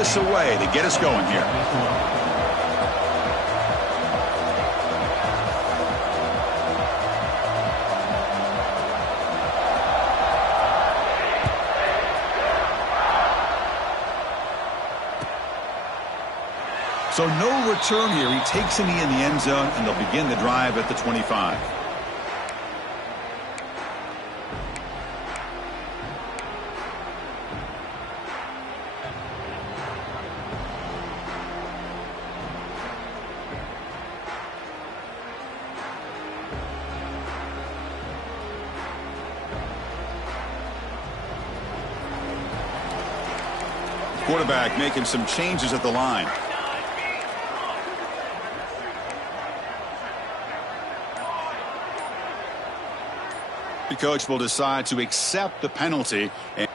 this away to get us going here. So no return here. He takes a knee in the end zone, and they'll begin the drive at the 25. Quarterback making some changes at the line. The coach will decide to accept the penalty. And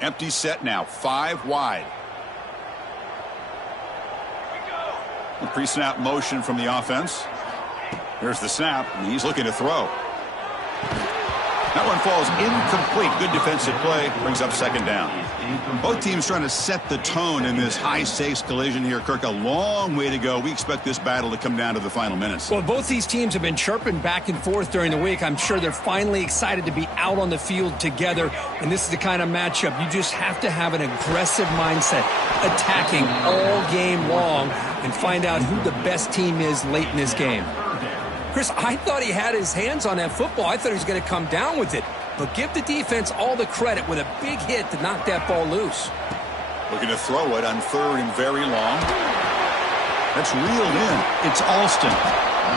empty set now, 5 wide. The pre-snap motion from the offense. Here's the snap, and he's looking to throw. That one falls incomplete. Good defensive play. Brings up second down. Both teams trying to set the tone in this high-stakes collision here, Kirk. A long way to go. We expect this battle to come down to the final minutes. Well, both these teams have been chirping back and forth during the week. I'm sure they're finally excited to be out on the field together. And this is the kind of matchup you just have to have an aggressive mindset, attacking all game long, and find out who the best team is late in this game. Chris, I thought he had his hands on that football. I thought he was going to come down with it. But give the defense all the credit with a big hit to knock that ball loose. Looking to throw it on 3rd and very long. That's reeled in. It's Alston.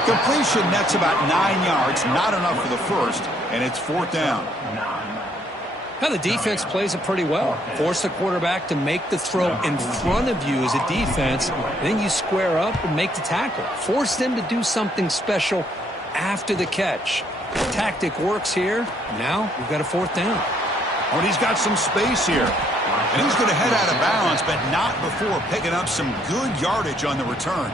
Completion, that's about 9 yards. Not enough for the first, and it's 4th down. Now the defense plays it pretty well. Force the quarterback to make the throw in front of you as a defense. Then you square up and make the tackle. Force them to do something special after the catch. The tactic works here. Now we've got a 4th down. Oh, and he's got some space here. And he's going to head out of bounds, but not before picking up some good yardage on the return.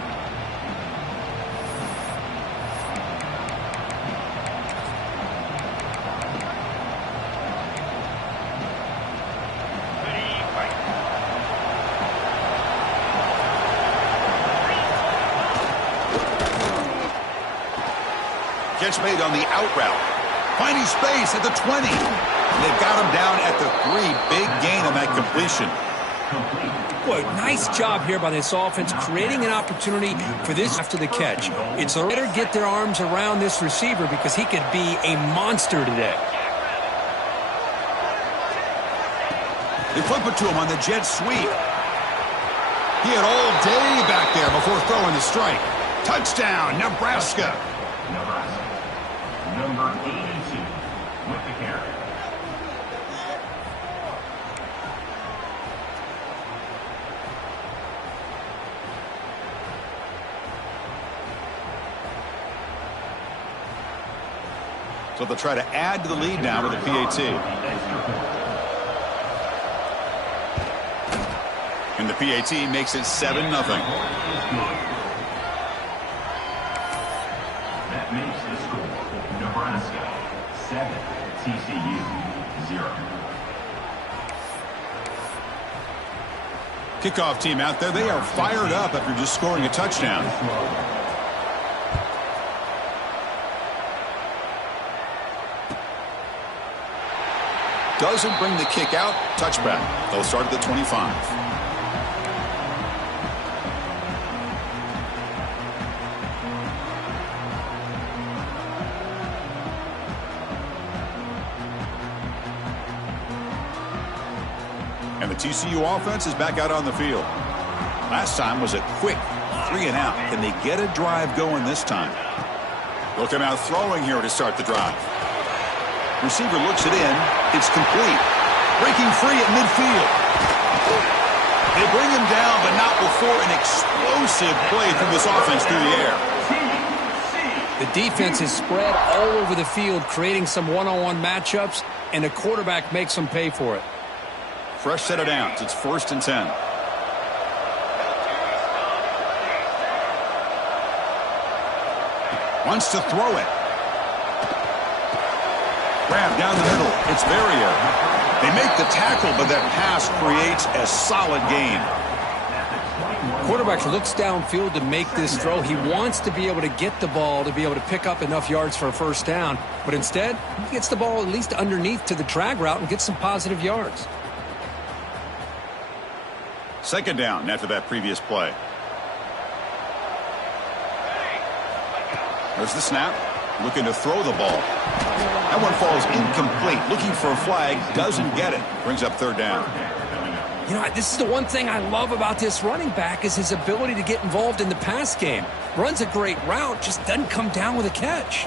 Catch made on the out route. Finding space at the 20. And they've got him down at the 3. Big gain on that completion. Boy, nice job here by this offense, creating an opportunity for this after the catch. It's better to get their arms around this receiver because he could be a monster today. They flip it to him on the jet sweep. He had all day back there before throwing the strike. Touchdown, Nebraska. Number 82 with the carry. So they'll try to add to the lead now with a PAT. And the PAT makes it 7-0. That makes the score Nebraska 7, TCU 0. Kickoff team out there. They are fired up after just scoring a touchdown. Doesn't bring the kick out. Touchback. They'll start at the 25. And the TCU offense is back out on the field. Last time was a quick 3-and-out. Can they get a drive going this time? They'll come out throwing here to start the drive. Receiver looks it in. It's complete. Breaking free at midfield. They bring him down, but not before an explosive play from this offense through the air. The defense is spread all over the field, creating some one-on-one matchups, and the quarterback makes them pay for it. Fresh set of downs. It's 1st and 10. Wants to throw it. Grab down the middle. It's Barrier. They make the tackle, but that pass creates a solid gain. Quarterback looks downfield to make this throw. He wants to be able to get the ball to be able to pick up enough yards for a first down. But instead, he gets the ball at least underneath to the drag route and gets some positive yards. Second down after that previous play. There's the snap. Looking to throw the ball. That one falls incomplete. Looking for a flag. Doesn't get it. Brings up third down. You know, this is the one thing I love about this running back is his ability to get involved in the pass game. Runs a great route, just doesn't come down with a catch.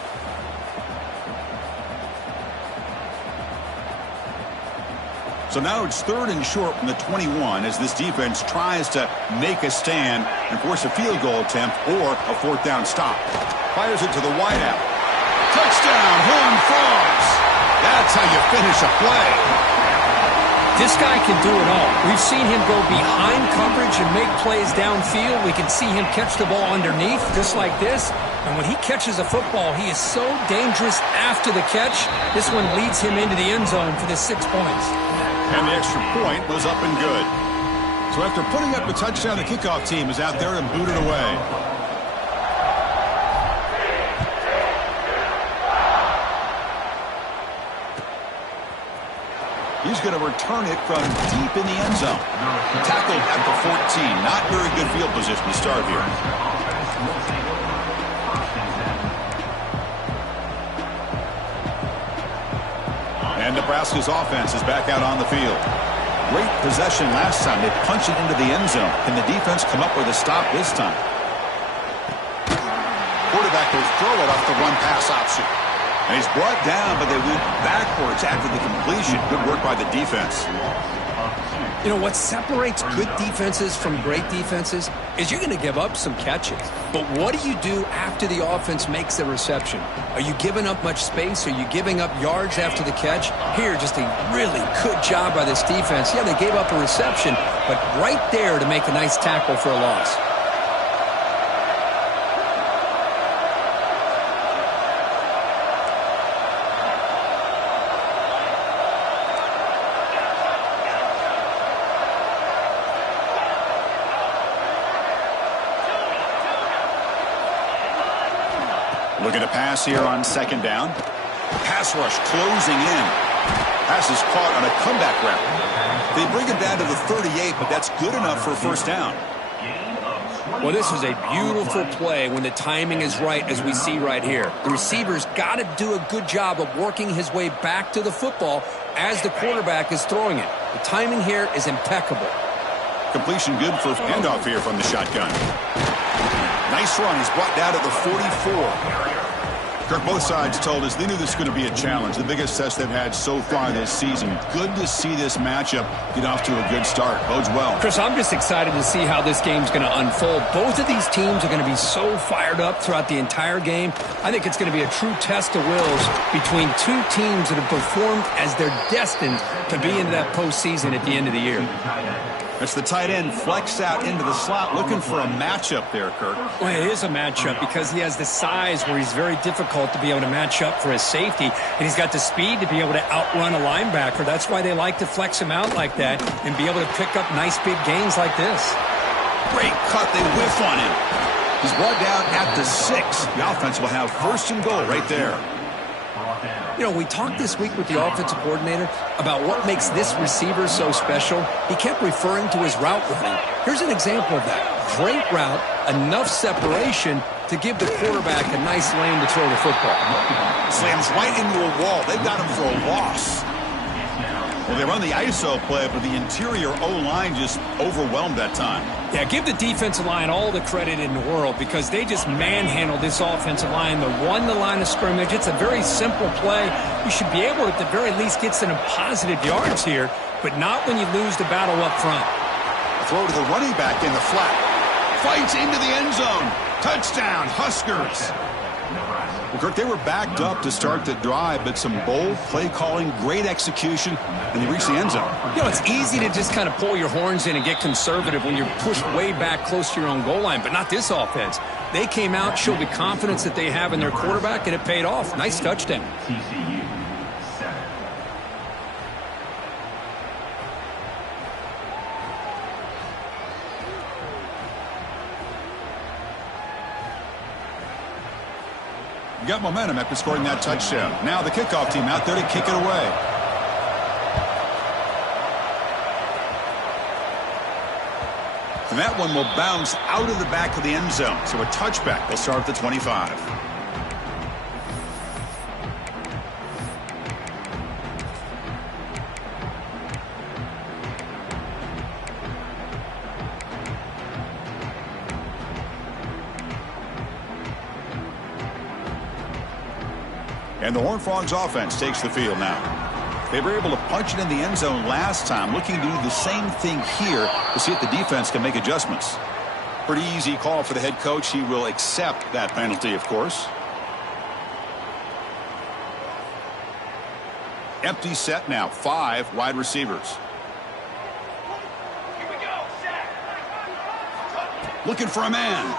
So now it's third and short from the 21 as this defense tries to make a stand and force a field goal attempt or a fourth down stop. Fires it to the wideout. Touchdown, Horn Frogs. That's how you finish a play. This guy can do it all. We've seen him go behind coverage and make plays downfield. We can see him catch the ball underneath, just like this. And when he catches a football, he is so dangerous after the catch. This one leads him into the end zone for the 6 points. And the extra point was up and good. So after putting up the touchdown, the kickoff team is out there and booted away. He's going to return it from deep in the end zone. Tackled at the 14. Not very good field position to start here. And Nebraska's offense is back out on the field. Great possession last time. They punched it into the end zone. Can the defense come up with a stop this time? Quarterback will throw it off the run-pass option. And he's brought down, but they went backwards after the completion. Good work by the defense. You know, what separates good defenses from great defenses is you're going to give up some catches. But what do you do after the offense makes the reception? Are you giving up much space? Are you giving up yards after the catch? Here, just a really good job by this defense. Yeah, they gave up a reception, but right there to make a nice tackle for a loss. Looking to pass here on second down. Pass rush closing in. Pass is caught on a comeback route. They bring it down to the 38, but that's good enough for a first down. Well, this is a beautiful play when the timing is right, as we see right here. The receiver's got to do a good job of working his way back to the football as the quarterback is throwing it. The timing here is impeccable. Completion good for handoff here from the shotgun. Nice run. He's brought down to the 44. Kirk, both sides told us they knew this was going to be a challenge, the biggest test they've had so far this season. Good to see this matchup get off to a good start. Bodes well. Chris, I'm just excited to see how this game's going to unfold. Both of these teams are going to be so fired up throughout the entire game. I think it's going to be a true test of wills between two teams that have performed as they're destined to be into that postseason at the end of the year. That's the tight end flexed out into the slot, looking for a matchup there, Kirk. Well, it is a matchup because he has the size where he's very difficult to be able to match up for his safety, and he's got the speed to be able to outrun a linebacker. That's why they like to flex him out like that and be able to pick up nice big gains like this. Great cut. They whiff on him. He's brought down at the 6. The offense will have first and goal right there. You know, we talked this week with the offensive coordinator about what makes this receiver so special. He kept referring to his route running. Here's an example of that. Great route, enough separation to give the quarterback a nice lane to throw the football. Slams right into a wall. They've got him for a loss. Well, they run the ISO play, but the interior O-line just overwhelmed that time. Yeah, give the defensive line all the credit in the world because they just manhandled this offensive line. They won the line of scrimmage. It's a very simple play. You should be able to, at the very least, get some positive yards here, but not when you lose the battle up front. Throw to the running back in the flat. Fights into the end zone. Touchdown, Huskers. Well, Kirk, they were backed up to start the drive, but some bold play calling, great execution, and they reached the end zone. You know, it's easy to just kind of pull your horns in and get conservative when you're pushed way back close to your own goal line, but not this offense. They came out, showed the confidence that they have in their quarterback, and it paid off. Nice touchdown. TCU 7. Got momentum after scoring that touchdown. Now the kickoff team out there to kick it away. And that one will bounce out of the back of the end zone. So a touchback will start at the 25. And the Horned Frogs offense takes the field now. They were able to punch it in the end zone last time, looking to do the same thing here to see if the defense can make adjustments. Pretty easy call for the head coach. He will accept that penalty, of course. Empty set now, 5 wide receivers. Looking for a man.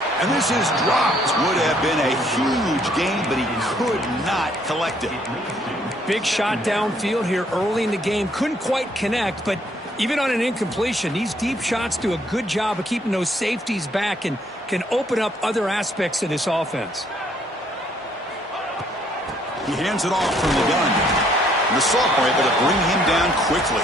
And this is dropped. Would have been a huge gain, but he could not collect it. Big shot downfield here early in the game. Couldn't quite connect, but even on an incompletion, these deep shots do a good job of keeping those safeties back and can open up other aspects of this offense. He hands it off from the gun. And the sophomore able to bring him down quickly.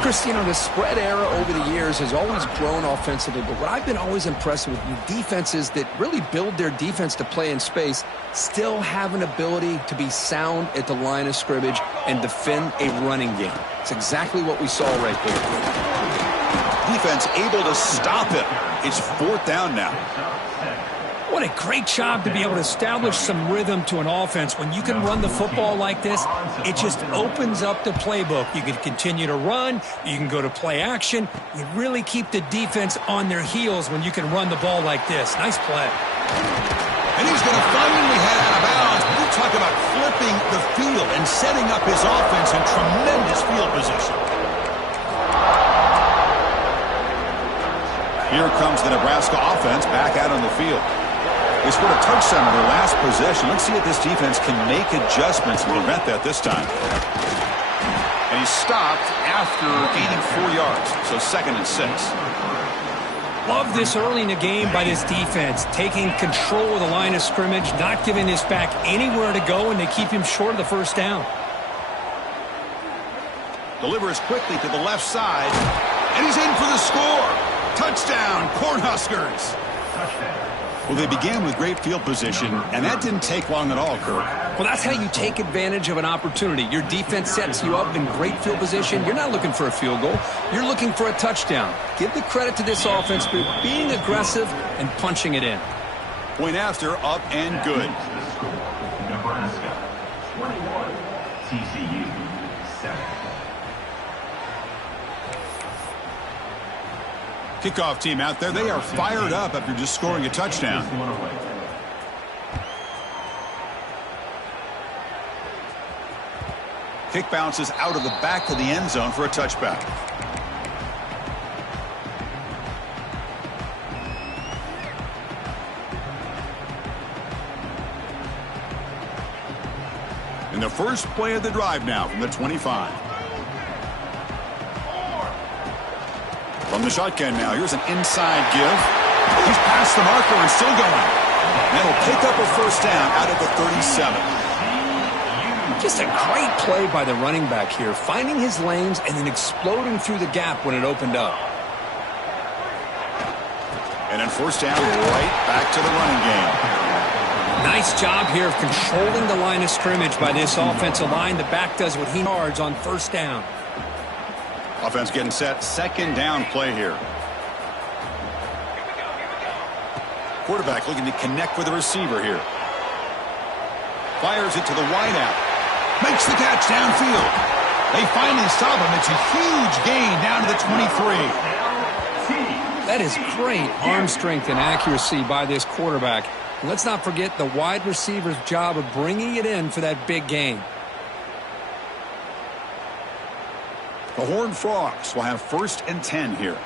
Chris, you know, the spread era over the years has always grown offensively, but what I've been always impressed with defenses that really build their defense to play in space still have an ability to be sound at the line of scrimmage and defend a running game. It's exactly what we saw right there. Defense able to stop him. It's 4th down now. What a great job to be able to establish some rhythm to an offense. When you can run the football like this, it just opens up the playbook. You can continue to run. You can go to play action. You really keep the defense on their heels when you can run the ball like this. Nice play. And he's going to finally head out of bounds. We talk about flipping the field and setting up his offense in tremendous field position. Here comes the Nebraska offense back out on the field. They scored a touchdown in their last possession. Let's see if this defense can make adjustments and prevent that this time. And he stopped after gaining 4 yards, so 2nd and 6. Love this early in the game by this defense, taking control of the line of scrimmage, not giving this back anywhere to go, and they keep him short of the 1st down. Delivers quickly to the left side, and he's in for the score. Touchdown, Cornhuskers. Well, they began with great field position, and that didn't take long at all, Kirk. Well, that's how you take advantage of an opportunity. Your defense sets you up in great field position. You're not looking for a field goal. You're looking for a touchdown. Give the credit to this offense for being aggressive and punching it in. Point after, up and good. Nebraska 21, TCU 7. Kickoff team out there. They are fired up after just scoring a touchdown. Kick bounces out of the back of the end zone for a touchback. In the first play of the drive now from the 25. From the shotgun now, here's an inside give. He's past the marker and still going. That'll pick up a 1st down out of the 37. Just a great play by the running back here, finding his lanes and then exploding through the gap when it opened up. And then 1st down, right back to the running game. Nice job here of controlling the line of scrimmage by this offensive line. The back does what he yards on 1st down. Offense getting set. 2nd down play here. Quarterback looking to connect with the receiver here. Fires it to the wideout. Makes the catch downfield. They finally stop him. It's a huge gain down to the 23. That is great arm strength and accuracy by this quarterback. And let's not forget the wide receiver's job of bringing it in for that big gain. The Horned Frogs will have 1st and 10 here.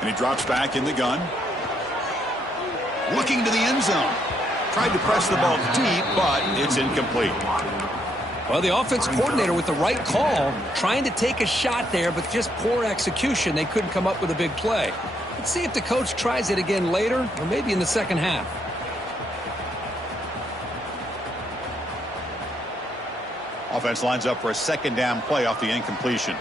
And he drops back in the gun. Looking to the end zone. Tried to press the ball deep, but it's incomplete. Well, the offense coordinator with the right call, trying to take a shot there, but just poor execution. They couldn't come up with a big play. Let's see if the coach tries it again later or maybe in the second half. Offense lines up for a second down play off the incompletion.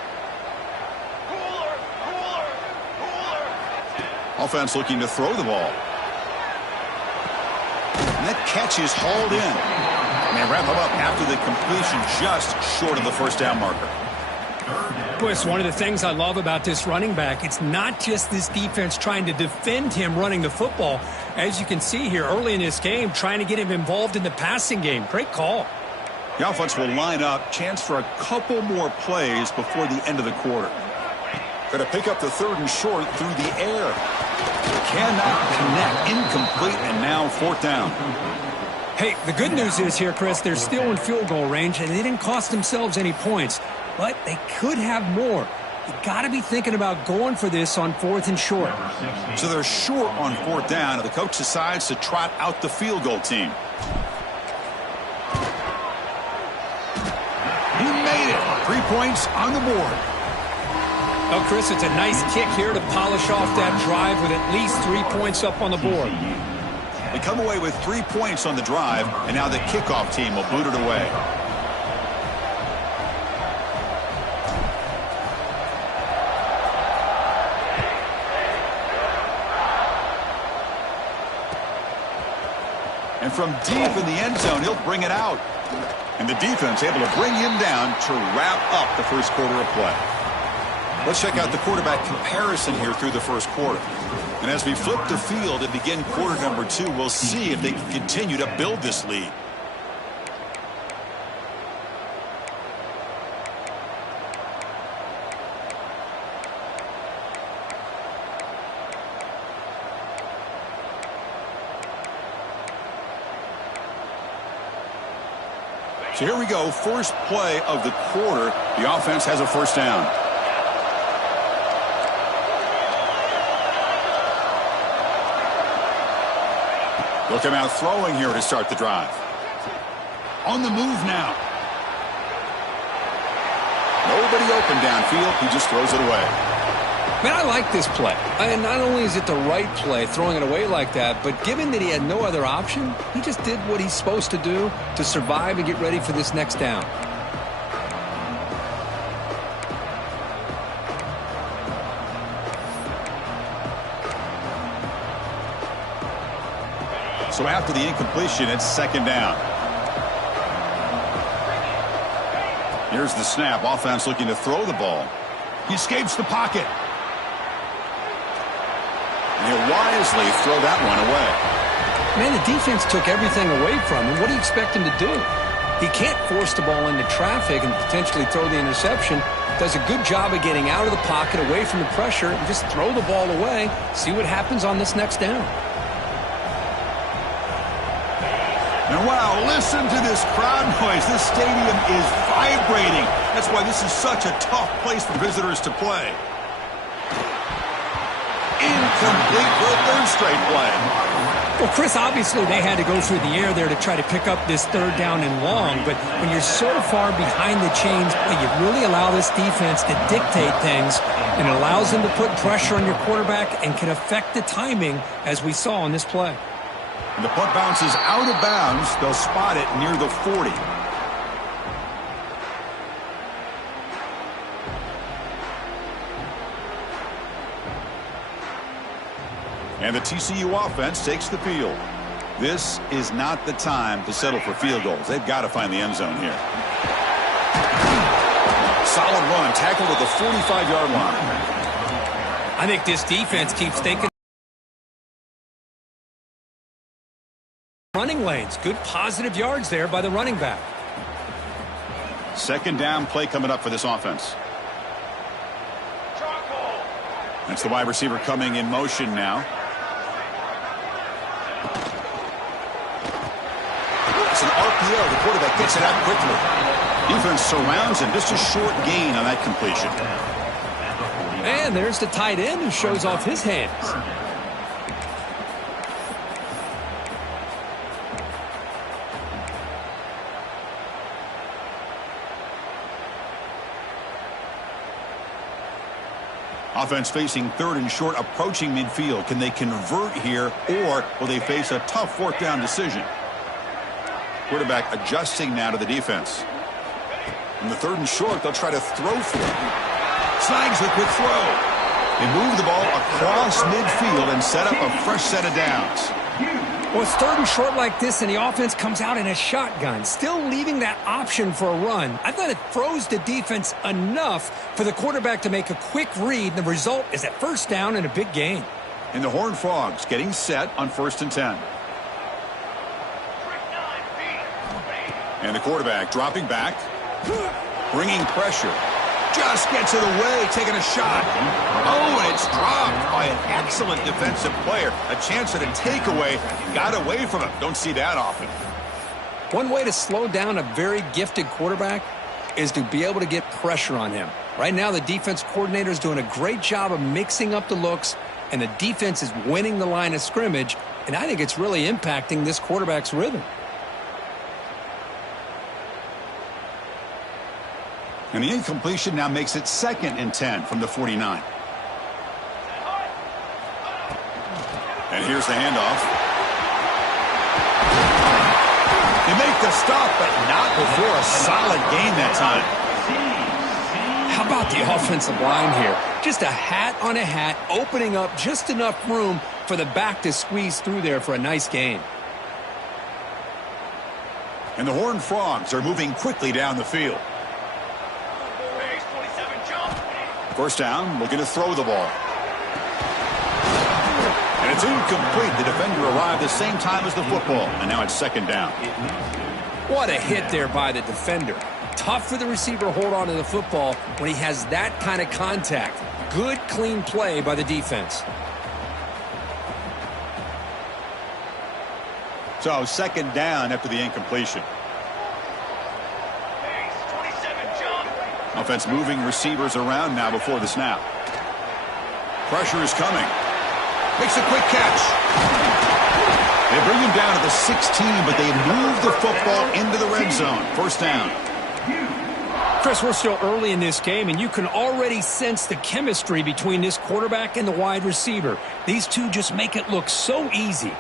Offense looking to throw the ball. And that catch is hauled in. And they wrap him up after the completion, just short of the first down marker. Boy, it's one of the things I love about this running back. It's not just this defense trying to defend him running the football. As you can see here early in this game, trying to get him involved in the passing game. Great call. The offense will line up. Chance for a couple more plays before the end of the quarter. Going to pick up the third and short through the air. Cannot connect. Incomplete, and now fourth down. Hey, the good news is here, Chris, they're still in field goal range, and they didn't cost themselves any points. But they could have more. You got to be thinking about going for this on fourth and short. So they're short on fourth down, and the coach decides to trot out the field goal team. He made it. 3 points on the board. Oh, Chris, it's a nice kick here to polish off that drive with at least 3 points up on the board. They come away with 3 points on the drive, and now the kickoff team will boot it away. And from deep in the end zone, he'll bring it out. And the defense able to bring him down to wrap up the first quarter of play. Let's check out the quarterback comparison here through the first quarter. And as we flip the field and begin quarter number 2, we'll see if they can continue to build this lead. So here we go, first play of the quarter. The offense has a first down. Look him out throwing here to start the drive. On the move now. Nobody open downfield. He just throws it away. Man, I like this play. And not only is it the right play, throwing it away like that, but given that he had no other option, he just did what he's supposed to do to survive and get ready for this next down. So after the incompletion, it's second down. Here's the snap. Offense looking to throw the ball. He escapes the pocket. And he'll wisely throw that one away. Man, the defense took everything away from him. What do you expect him to do? He can't force the ball into traffic and potentially throw the interception. Does a good job of getting out of the pocket, away from the pressure, and just throw the ball away. See what happens on this next down. And wow, listen to this crowd noise. This stadium is vibrating. That's why this is such a tough place for visitors to play. Incomplete for a third straight play. Well, Chris, obviously they had to go through the air there to try to pick up this third down and long, but when you're so far behind the chains, you really allow this defense to dictate things, and it allows them to put pressure on your quarterback and can affect the timing, as we saw on this play. And the punt bounces out of bounds. They'll spot it near the 40. And the TCU offense takes the field. This is not the time to settle for field goals. They've got to find the end zone here. Solid run, tackled at the 45-yard line. I think this defense keeps thinking running lanes. Good positive yards there by the running back. Second down play coming up for this offense. That's the wide receiver coming in motion now. It's an RPO. The quarterback gets it out quickly. Defense surrounds him. Just a short gain on that completion. And there's the tight end who shows off his hands. Offense facing 3rd and short, approaching midfield. Can they convert here, or will they face a tough 4th down decision? Quarterback adjusting now to the defense. In the 3rd and short, they'll try to throw for it. Snags the quick throw. They move the ball across midfield and set up a fresh set of downs. Well, it's 3rd and short like this, and the offense comes out in a shotgun, still leaving that option for a run. I thought it froze the defense enough for the quarterback to make a quick read. The result is a 1st down and a big gain. And the Horned Frogs getting set on 1st and 10. And the quarterback dropping back, bringing pressure. Just gets in the way, taking a shot. Oh, and it's dropped by an excellent defensive player. A chance at a takeaway. Got away from him. Don't see that often. One way to slow down a very gifted quarterback is to be able to get pressure on him. Right now, the defense coordinator is doing a great job of mixing up the looks, and the defense is winning the line of scrimmage, and I think it's really impacting this quarterback's rhythm. And the incompletion now makes it 2nd and 10 from the 49. And here's the handoff. They make the stop, but not before a solid gain that time. How about the offensive line here? Just a hat on a hat, opening up just enough room for the back to squeeze through there for a nice gain. And the Horned Frogs are moving quickly down the field. 1st down, looking to throw the ball. And it's incomplete. The defender arrived the same time as the football, and now it's 2nd down. What a hit there by the defender. Tough for the receiver to hold on to the football when he has that kind of contact. Good, clean play by the defense. So 2nd down after the incompletion. Offense moving receivers around now before the snap. Pressure is coming. Makes a quick catch. They bring him down to the 16, but they move the football into the red zone. 1st down. Chris, we're still early in this game, and you can already sense the chemistry between this quarterback and the wide receiver. These two just make it look so easy.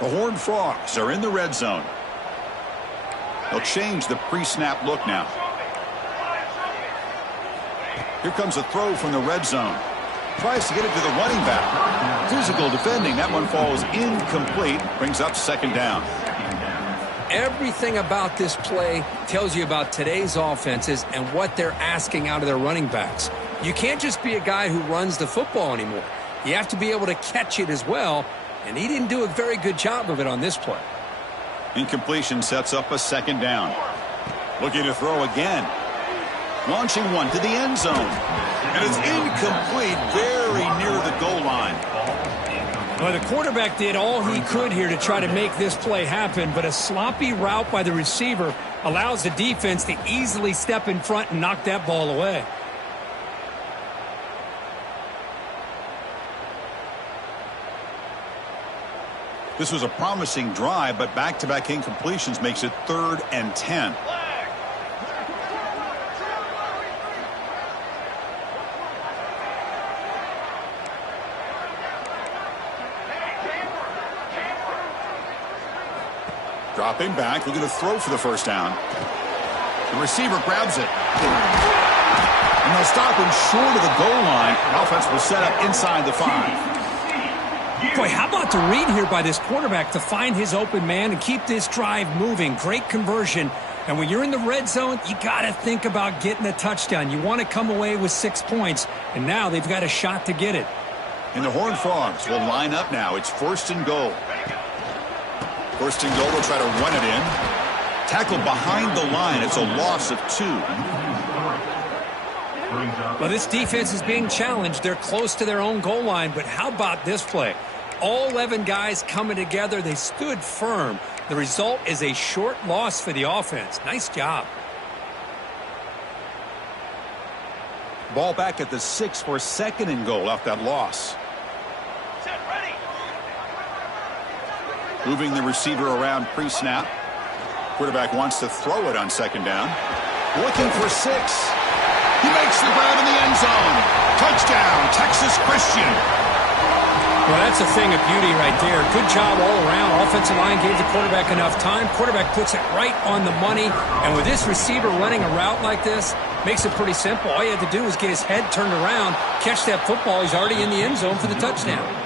The Horned Frogs are in the red zone. They'll change the pre-snap look now. Here comes a throw from the red zone. Tries to get it to the running back. Physical defending. That one falls incomplete. Brings up 2nd down. Everything about this play tells you about today's offenses and what they're asking out of their running backs. You can't just be a guy who runs the football anymore. You have to be able to catch it as well. And he didn't do a very good job of it on this play. Incompletion sets up a 2nd down. Looking to throw again. Launching one to the end zone. And it's incomplete, very near the goal line. Well, the quarterback did all he could here to try to make this play happen, but a sloppy route by the receiver allows the defense to easily step in front and knock that ball away. This was a promising drive, but back-to-back incompletions makes it 3rd and 10. Dropping back, looking to throw for the 1st down. The receiver grabs it. And they'll stop him short of the goal line. Offense will set up inside the 5. Boy, how about the read here by this quarterback to find his open man and keep this drive moving. Great conversion. And when you're in the red zone, you got to think about getting a touchdown. You want to come away with 6 points, and now they've got a shot to get it. And the Horned Frogs will line up now. It's 1st and goal. 1st and goal, they'll try to run it in. Tackled behind the line. It's a loss of 2. Well, this defense is being challenged. They're close to their own goal line, but how about this play? All 11 guys coming together. They stood firm. The result is a short loss for the offense. Nice job. Ball back at the 6 for 2nd and goal off that loss. Set, ready. Moving the receiver around pre-snap. Quarterback wants to throw it on second down. Looking for 6. He makes the grab in the end zone. Touchdown, Texas Christian. Well, that's a thing of beauty right there. Good job all around. Offensive line gave the quarterback enough time. Quarterback puts it right on the money. And with this receiver running a route like this, makes it pretty simple. All you had to do was get his head turned around, catch that football. He's already in the end zone for the touchdown.